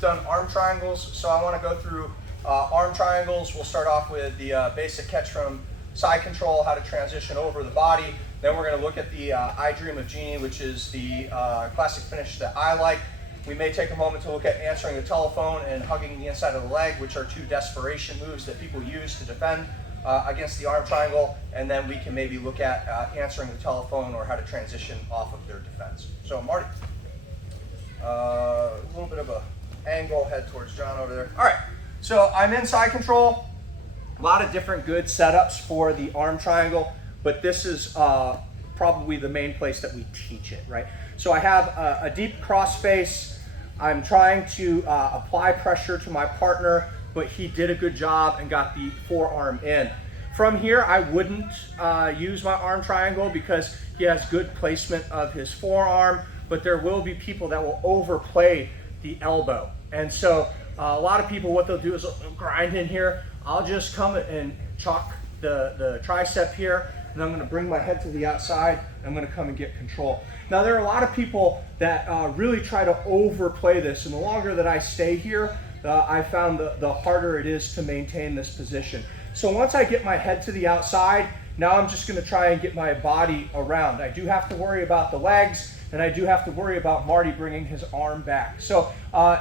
we've done arm triangles, so I want to go through arm triangles. We'll start off with the basic catch from side control, how to transition over the body. Then we're going to look at the I Dream of Jeannie, which is the classic finish that I like. We may take a moment to look at answering the telephone and hugging the inside of the leg, which are two desperation moves that people use to defend against the arm triangle. And then we can maybe look at answering the telephone or how to transition off of their defense. So Marty, a little bit of a angle, head towards John over there. All right, so I'm in side control. A lot of different good setups for the arm triangle, but this is probably the main place that we teach it, right? So I have a deep cross face. I'm trying to apply pressure to my partner, but he did a good job and got the forearm in. From here, I wouldn't use my arm triangle because he has good placement of his forearm, but there will be people that will overplay the elbow. And so a lot of people, what they'll do is they'll grind in here. I'll just come and chalk the tricep here, and I'm gonna bring my head to the outside. I'm gonna come and get control. Now, there are a lot of people that really try to overplay this, and the longer that I stay here, I found the harder it is to maintain this position. So once I get my head to the outside, now I'm just gonna try and get my body around. I do have to worry about the legs, and I do have to worry about Marty bringing his arm back. So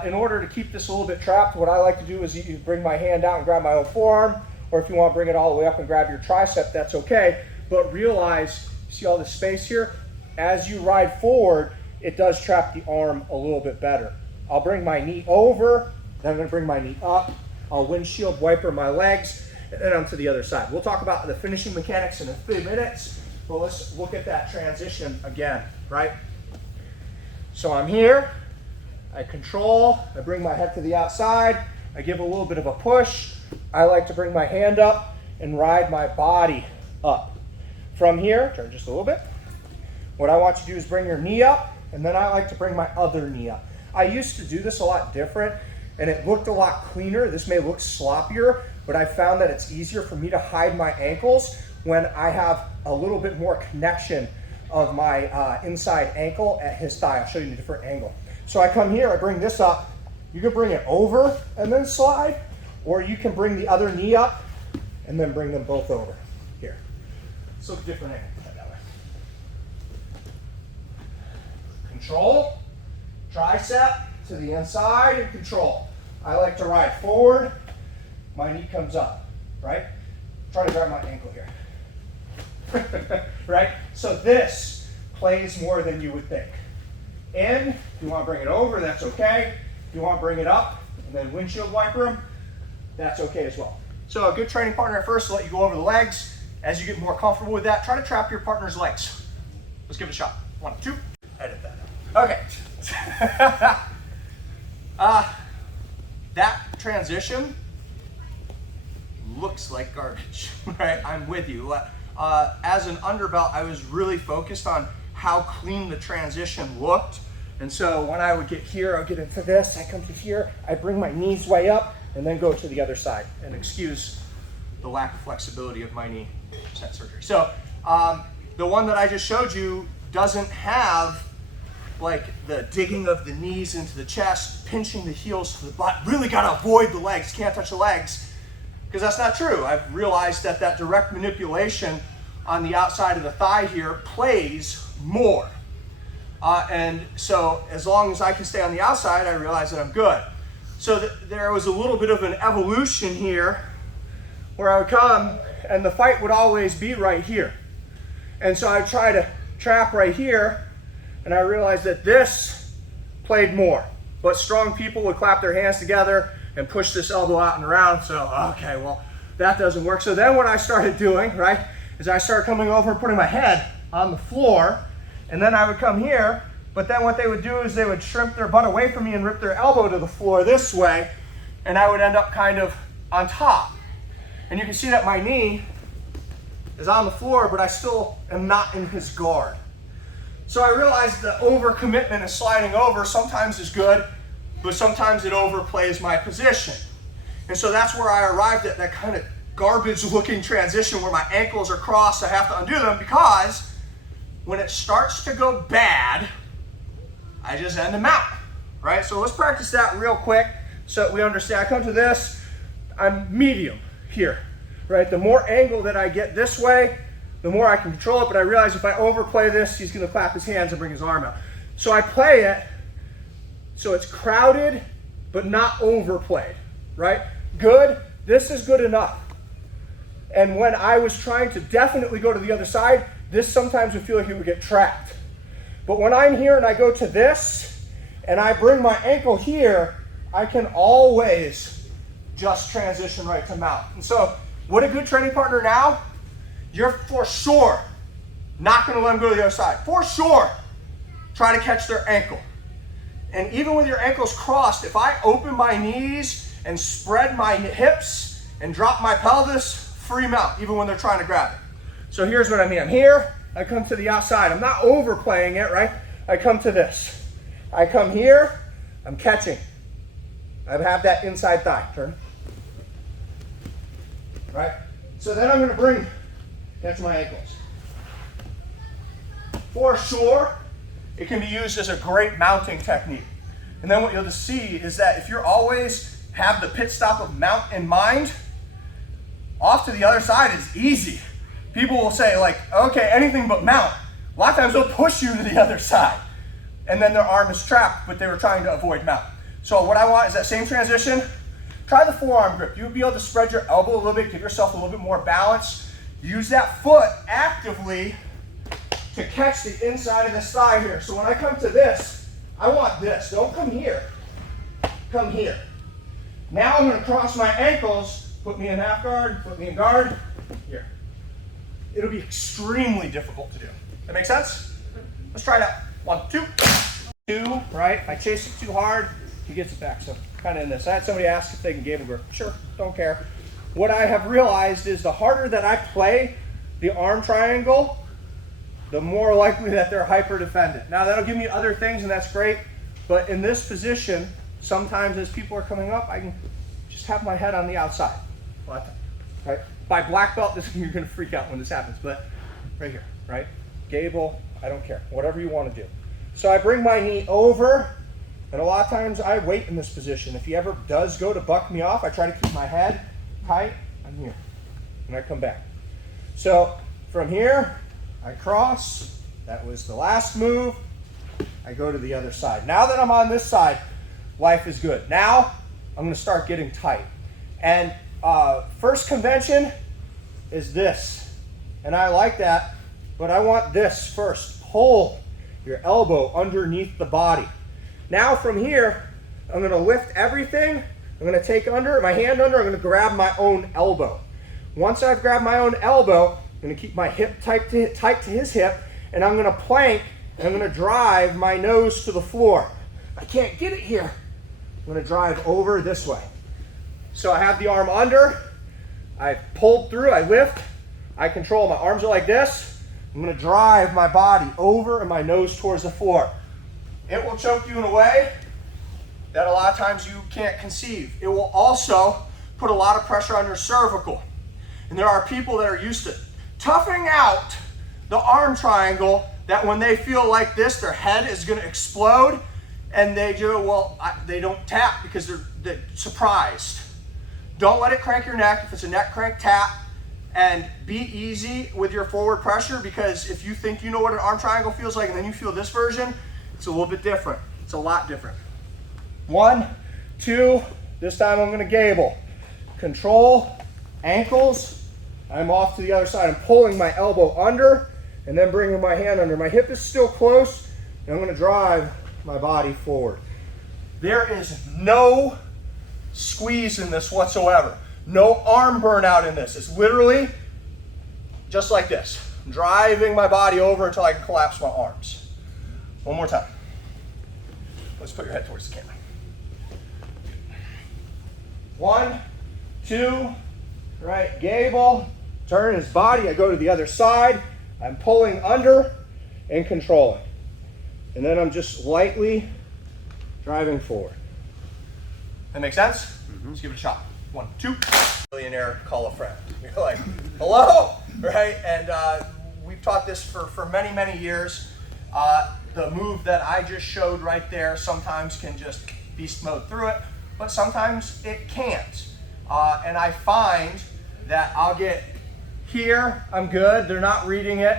in order to keep this a little bit trapped, what I like to do is you bring my hand out and grab my own forearm, or if you want to bring it all the way up and grab your tricep, that's okay. But realize, see all this space here? As you ride forward, it does trap the arm a little bit better. I'll bring my knee over, then I'm gonna bring my knee up. I'll windshield wiper my legs, and then I'm to the other side. We'll talk about the finishing mechanics in a few minutes, but let's look at that transition again, right? So I'm here, I control, I bring my head to the outside, I give a little bit of a push. I like to bring my hand up and ride my body up. From here, turn just a little bit. What I want you to do is bring your knee up, and then I like to bring my other knee up. I used to do this a lot different, and it looked a lot cleaner. This may look sloppier, but I found that it's easier for me to hide my ankles when I have a little bit more connection of my inside ankle at his thigh. I'll show you a different angle. So I come here, I bring this up. You can bring it over and then slide, or you can bring the other knee up and then bring them both over here. So different angle. That way. Control, tricep to the inside and control. I like to ride forward. My knee comes up, right? Try to grab my ankle here. Right? So this plays more than you would think. In, if you want to bring it over, that's okay. If you want to bring it up and then windshield wiper them, that's okay as well. So a good training partner at first will let you go over the legs. As you get more comfortable with that, try to trap your partner's legs. Let's give it a shot. 1, 2, edit that out. Okay. That transition looks like garbage, right? I'm with you. As an underbelt, I was really focused on how clean the transition looked. And so when I would get here, I'll get into this, I come to here, I bring my knees way up and then go to the other side. And excuse the lack of flexibility of my knee, just had surgery. So the one that I just showed you doesn't have like the digging of the knees into the chest, pinching the heels to the butt. Really gotta avoid the legs, can't touch the legs, because that's not true. I've realized that that direct manipulation on the outside of the thigh here plays more. And so as long as I can stay on the outside, I realize that I'm good. So there was a little bit of an evolution here where I would come and the fight would always be right here. And so I'd try to trap right here, and I realized that this played more. But strong people would clap their hands together and push this elbow out and around. So, okay, well, that doesn't work. So then what I started doing, right, is I started coming over and putting my head on the floor, and then I would come here, but then what they would do is they would shrimp their butt away from me and rip their elbow to the floor this way, and I would end up kind of on top. And you can see that my knee is on the floor, but I still am not in his guard. So I realized the overcommitment and sliding over sometimes is good, but sometimes it overplays my position. And so that's where I arrived at that kind of garbage looking transition where my ankles are crossed, I have to undo them, because when it starts to go bad, I just end them out, right? So let's practice that real quick so that we understand. I come to this, I'm medium here, right? The more angle that I get this way, the more I can control it, but I realize if I overplay this, he's gonna clap his hands and bring his arm out. So I play it so it's crowded, but not overplayed, right? Good, this is good enough. And when I was trying to definitely go to the other side, this sometimes would feel like it would get trapped. But when I'm here and I go to this, and I bring my ankle here, I can always just transition right to mount. And so, what a good training partner now, you're for sure not gonna let them go to the other side. For sure, try to catch their ankle. And even with your ankles crossed, if I open my knees and spread my hips and drop my pelvis, free mount, even when they're trying to grab it. So here's what I mean. I'm here, I come to the outside. I'm not overplaying it, right? I come to this. I come here, I'm catching. I have that inside thigh, turn. Right? So then I'm gonna catch my ankles. For sure, it can be used as a great mounting technique. And then what you'll just see is that if you're always have the pit stop of mount in mind, off to the other side is easy. People will say like, okay, anything but mount. A lot of times they'll push you to the other side and then their arm is trapped, but they were trying to avoid mount. So what I want is that same transition. Try the forearm grip. You'll be able to spread your elbow a little bit, give yourself a little bit more balance. Use that foot actively to catch the inside of this thigh here. So when I come to this, I want this. Don't come here. Come here. Now I'm going to cross my ankles, put me in half guard, put me in guard, here. It'll be extremely difficult to do. That make sense? Let's try that. 1, 2. 2, right? If I chase it too hard, he gets it back. So kind of in this. I had somebody ask if they can gable grip. Sure, don't care. What I have realized is the harder that I play the arm triangle, the more likely that they're hyper defended. Now that'll give me other things and that's great, but in this position, sometimes as people are coming up, I can just have my head on the outside. Right? By black belt, you're gonna freak out when this happens, but right here, right? Gable, I don't care, whatever you wanna do. So I bring my knee over, and a lot of times I wait in this position. If he ever does go to buck me off, I try to keep my head tight, I'm here, and I come back. So from here, I cross, that was the last move, I go to the other side. Now that I'm on this side, life is good. Now, I'm gonna start getting tight. And first convention is this. And I like that, but I want this first. Pull your elbow underneath the body. Now from here, I'm gonna lift everything. I'm gonna take my hand under, I'm gonna grab my own elbow. Once I've grabbed my own elbow, I'm gonna keep my hip tight to his hip, and I'm gonna plank, and I'm gonna drive my nose to the floor. I can't get it here. I'm gonna drive over this way. So I have the arm under, I pulled through, I lift, I control, my arms are like this. I'm gonna drive my body over and my nose towards the floor. It will choke you in a way that a lot of times you can't conceive. It will also put a lot of pressure on your cervical. And there are people that are used to toughing out the arm triangle that when they feel like this, their head is gonna explode, and they they don't tap because they're surprised. Don't let it crank your neck. If it's a neck crank, tap, and be easy with your forward pressure, because if you think you know what an arm triangle feels like and then you feel this version, it's a little bit different. It's a lot different. 1, 2, this time I'm gonna gable. Control, ankles, I'm off to the other side. I'm pulling my elbow under and then bringing my hand under. My hip is still close, and I'm gonna drive my body forward. There is no squeeze in this whatsoever. No arm burnout in this. It's literally just like this. I'm driving my body over until I can collapse my arms. One more time. Let's put your head towards the camera. 1, 2, right, gable, turn his body, I go to the other side, I'm pulling under and controlling. And then I'm just lightly driving forward. That make sense? Mm-hmm. Let's give it a shot. 1, 2. Millionaire, call a friend. You're like, hello, right? And we've taught this for many, many years. The the move that I just showed right there sometimes can just beast mode through it, but sometimes it can't. And I find that I'll get here, I'm good, they're not reading it.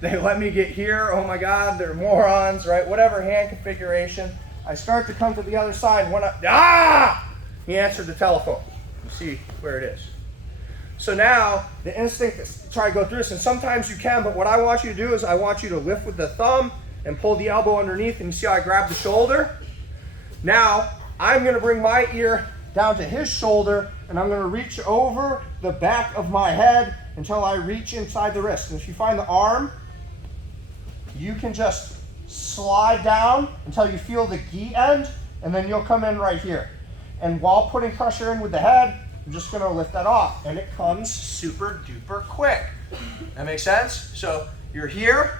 They let me get here, oh my God, they're morons, right? Whatever hand configuration. I start to come to the other side when he answered the telephone. You see where it is. So now the instinct is to try to go through this, and sometimes you can, but what I want you to do is I want you to lift with the thumb and pull the elbow underneath, and you see how I grab the shoulder? Now I'm going to bring my ear down to his shoulder, and I'm going to reach over the back of my head until I reach inside the wrist. And if you find the arm, you can just slide down until you feel the gi end, and then you'll come in right here. And while putting pressure in with the head, I'm just going to lift that off, and it comes super duper quick. That makes sense? So you're here,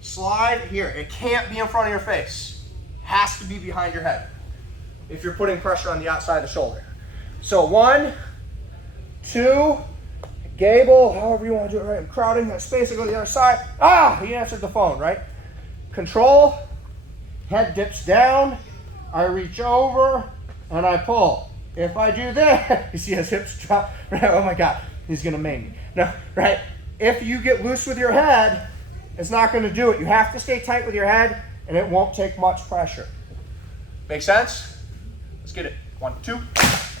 slide here. It can't be in front of your face. Has to be behind your head if you're putting pressure on the outside of the shoulder. So 1, 2, gable, however you want to do it, right? I'm crowding that space. I go to the other side. He answered the phone, right? Control, head dips down, I reach over, and I pull. If I do this, you see his hips drop, right? Oh my God, he's gonna maim me. No, right? If you get loose with your head, it's not gonna do it. You have to stay tight with your head, and it won't take much pressure. Make sense? Let's get it. 1, 2.